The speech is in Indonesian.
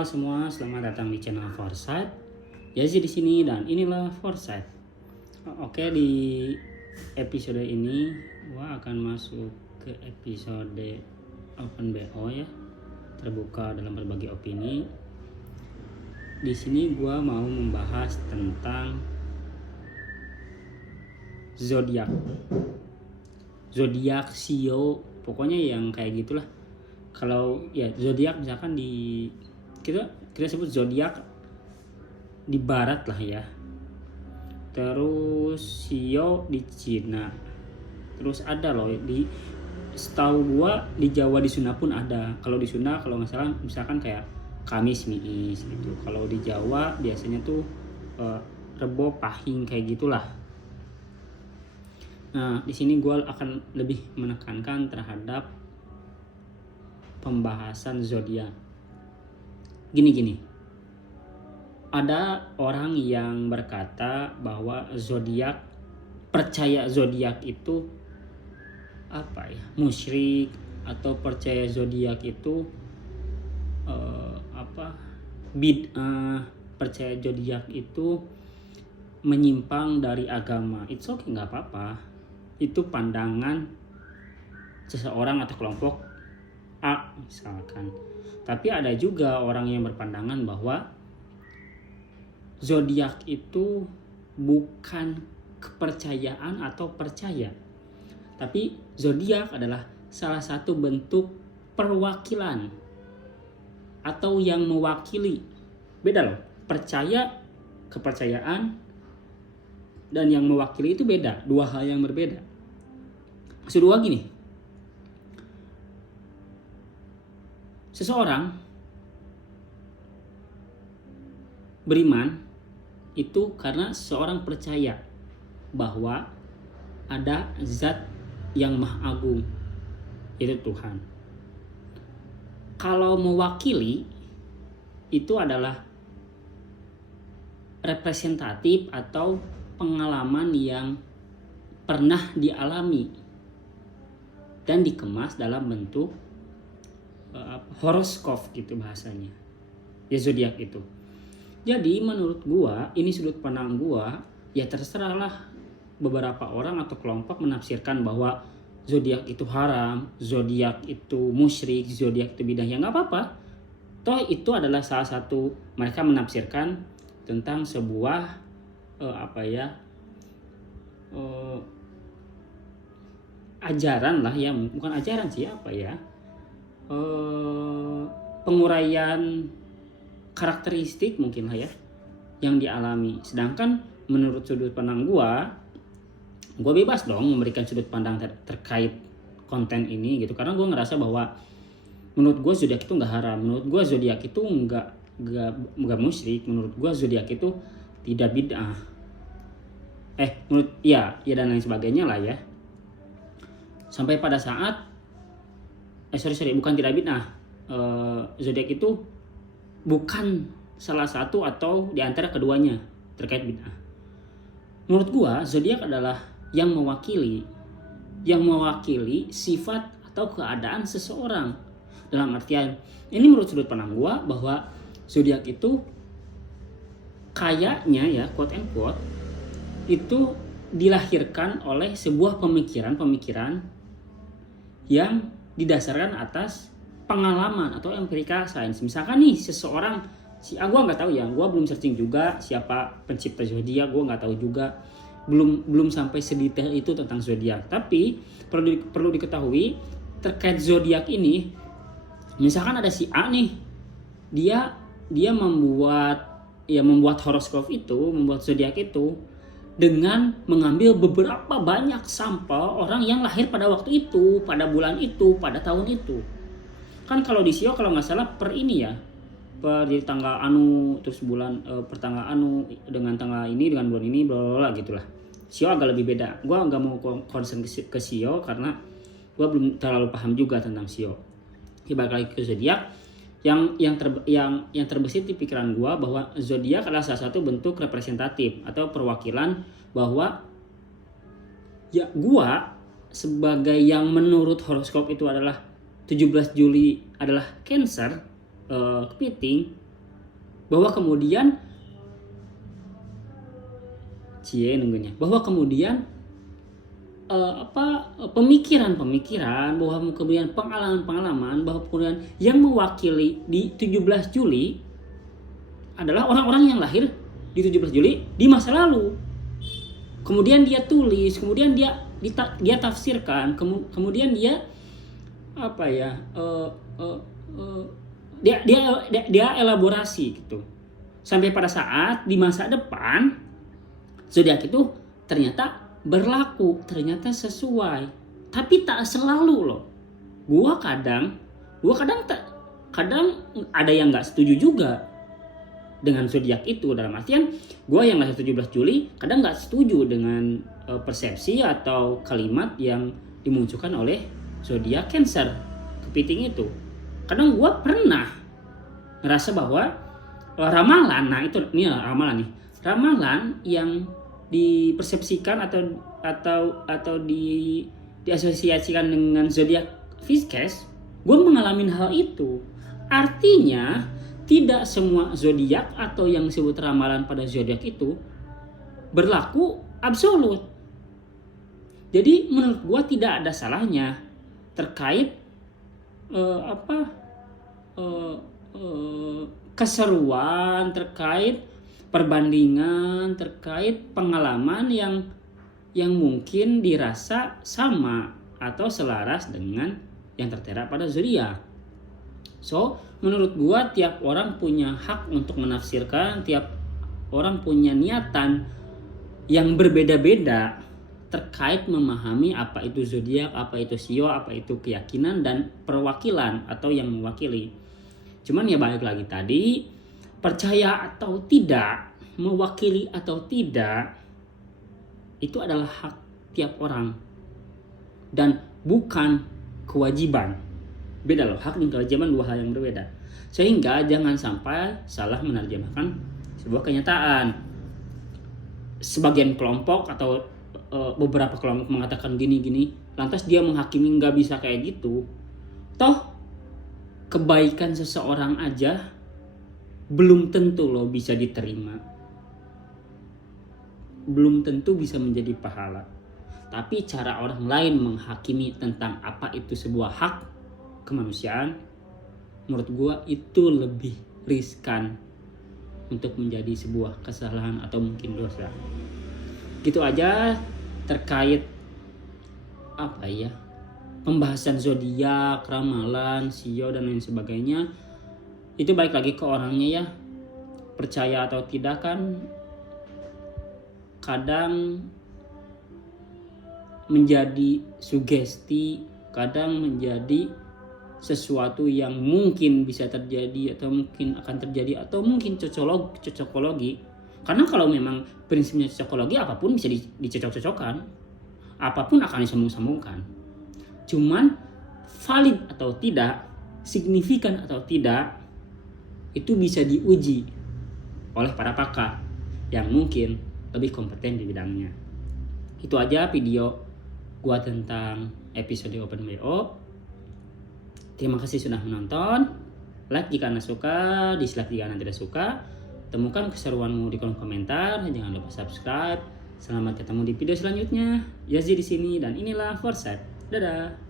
Halo semua, selamat datang di channel Foresight. Yazi di sini dan inilah Foresight. Oke, di episode ini gua akan masuk ke episode Open BO ya, terbuka dalam berbagai opini. Di sini gua mau membahas tentang zodiak, Sio, pokoknya yang kayak gitulah. Kalau ya zodiak misalkan di kita sebut zodiak di barat lah ya, terus Sio di Cina, terus ada loh di setahu gua di Jawa, di Sunda pun ada. Kalau di Sunda kalau nggak salah misalkan kayak Kamis Miis gitu. Kalau di Jawa biasanya tuh Rebo Pahing kayak gitulah. Nah di sini gua akan lebih menekankan terhadap pembahasan zodiak. Gini, ada orang yang berkata bahwa percaya zodiak itu apa ya, musyrik, atau percaya zodiak itu bid'ah, percaya zodiak itu menyimpang dari agama. It's okay, nggak apa-apa. Itu pandangan seseorang atau kelompok A misalkan. Tapi ada juga orang yang berpandangan bahwa zodiak itu bukan kepercayaan atau percaya, tapi zodiak adalah salah satu bentuk perwakilan atau yang mewakili. Beda loh, percaya, kepercayaan, dan yang mewakili itu beda, dua hal yang berbeda. Maksud gua gini, seseorang beriman itu karena seseorang percaya bahwa ada zat yang maha agung, yaitu Tuhan. Kalau mewakili itu adalah representatif atau pengalaman yang pernah dialami dan dikemas dalam bentuk horoskop gitu bahasanya ya, zodiak itu. Jadi menurut gua, ini sudut pandang gua, ya terserahlah beberapa orang atau kelompok menafsirkan bahwa zodiak itu haram, zodiak itu musyrik, zodiak itu bidah, ya nggak apa-apa. Toh itu adalah salah satu, mereka menafsirkan tentang sebuah ajaran lah ya, bukan ajaran sih, penguraian karakteristik mungkin lah ya yang dialami. Sedangkan menurut sudut pandang gua bebas dong memberikan sudut pandang terkait konten ini gitu, karena gua ngerasa bahwa menurut gua zodiak itu nggak haram, menurut gua zodiak itu nggak musyrik, menurut gua zodiak itu tidak bid'ah, menurut ya dan lain sebagainya lah ya. Sampai pada saat bukan tidak bid'ah, zodiak itu bukan salah satu atau di antara keduanya terkait bid'ah. Menurut gua zodiak adalah yang mewakili sifat atau keadaan seseorang. Dalam artian ini menurut sudut pandang gua bahwa zodiak itu kayaknya ya, quote and quote, itu dilahirkan oleh sebuah pemikiran yang didasarkan atas pengalaman atau empirical science. Misalkan nih seseorang, gua nggak tahu ya, gua belum searching juga siapa pencipta zodiak, gua nggak tahu juga, belum sampai sedetail itu tentang zodiak. Tapi perlu diketahui terkait zodiak ini, misalkan ada si A nih, dia membuat horoskop itu, membuat zodiak itu dengan mengambil beberapa banyak sampel orang yang lahir pada waktu itu, pada bulan itu, pada tahun itu. Kan kalau di Sio kalau nggak salah per di tanggal anu, terus bulan pertanggal anu dengan tanggal ini dengan bulan ini, bla gitulah. Sio agak lebih beda. Gua nggak mau concern ke Sio karena gua belum terlalu paham juga tentang Sio. Balik lagi ke zodiak, yang terbesit di pikiran gua bahwa zodiak adalah salah satu bentuk representatif atau perwakilan bahwa ya gua sebagai yang menurut horoskop itu adalah 17 Juli adalah Cancer, kepiting, bahwa kemudian pemikiran-pemikiran, bahwa kemudian pengalaman-pengalaman, bahwa kemudian yang mewakili di 17 Juli adalah orang-orang yang lahir di 17 Juli di masa lalu. Kemudian dia tulis, kemudian dia tafsirkan, kemudian dia dia elaborasi gitu. Sampai pada saat di masa depan zodiak itu ternyata berlaku, ternyata sesuai. Tapi tak selalu loh. Gua kadang ada yang nggak setuju juga dengan zodiak itu, dalam artian gua yang lahir 17 Juli kadang nggak setuju dengan persepsi atau kalimat yang dimunculkan oleh zodiak Cancer, kepiting itu. Kadang gua pernah ngerasa bahwa ramalan, nah itu ini ramalan nih. Ramalan yang dipersepsikan atau diasosiasikan dengan zodiak Pisces, gue mengalami hal itu. Artinya tidak semua zodiak atau yang disebut ramalan pada zodiak itu berlaku absolut. Jadi menurut gue tidak ada salahnya terkait keseruan, terkait perbandingan, terkait pengalaman yang mungkin dirasa sama atau selaras dengan yang tertera pada zodiak. So, menurut gua tiap orang punya hak untuk menafsirkan, tiap orang punya niatan yang berbeda-beda terkait memahami apa itu zodiak, apa itu sio, apa itu keyakinan dan perwakilan atau yang mewakili. Cuman ya balik lagi tadi, percaya atau tidak, mewakili atau tidak, itu adalah hak tiap orang dan bukan kewajiban. Beda loh, hak dan kewajiban dua hal yang berbeda. Sehingga jangan sampai salah menerjemahkan sebuah kenyataan. Sebagian kelompok atau beberapa kelompok mengatakan gini-gini, lantas dia menghakimi nggak bisa kayak gitu. Toh kebaikan seseorang aja belum tentu loh bisa diterima, belum tentu bisa menjadi pahala. Tapi cara orang lain menghakimi tentang apa itu sebuah hak kemanusiaan, menurut gua itu lebih riskan untuk menjadi sebuah kesalahan atau mungkin dosa. Gitu aja terkait pembahasan zodiak, ramalan, sio dan lain sebagainya. Itu balik lagi ke orangnya ya. Percaya atau tidak kan kadang menjadi sugesti, kadang menjadi sesuatu yang mungkin bisa terjadi atau mungkin akan terjadi atau mungkin cocokologi. Karena kalau memang prinsipnya cocokologi, apapun bisa dicocok-cocokkan, apapun akan disambung-sambungkan. Cuman valid atau tidak, signifikan atau tidak, itu bisa diuji oleh para pakar yang mungkin lebih kompeten di bidangnya. Itu aja video gua tentang episode Open BO. Terima kasih sudah menonton. Like jika Anda suka, dislike jika Anda tidak suka. Temukan keseruanmu di kolom komentar. Jangan lupa subscribe. Selamat ketemu di video selanjutnya. Yazid di sini dan inilah Foresight. Dadah.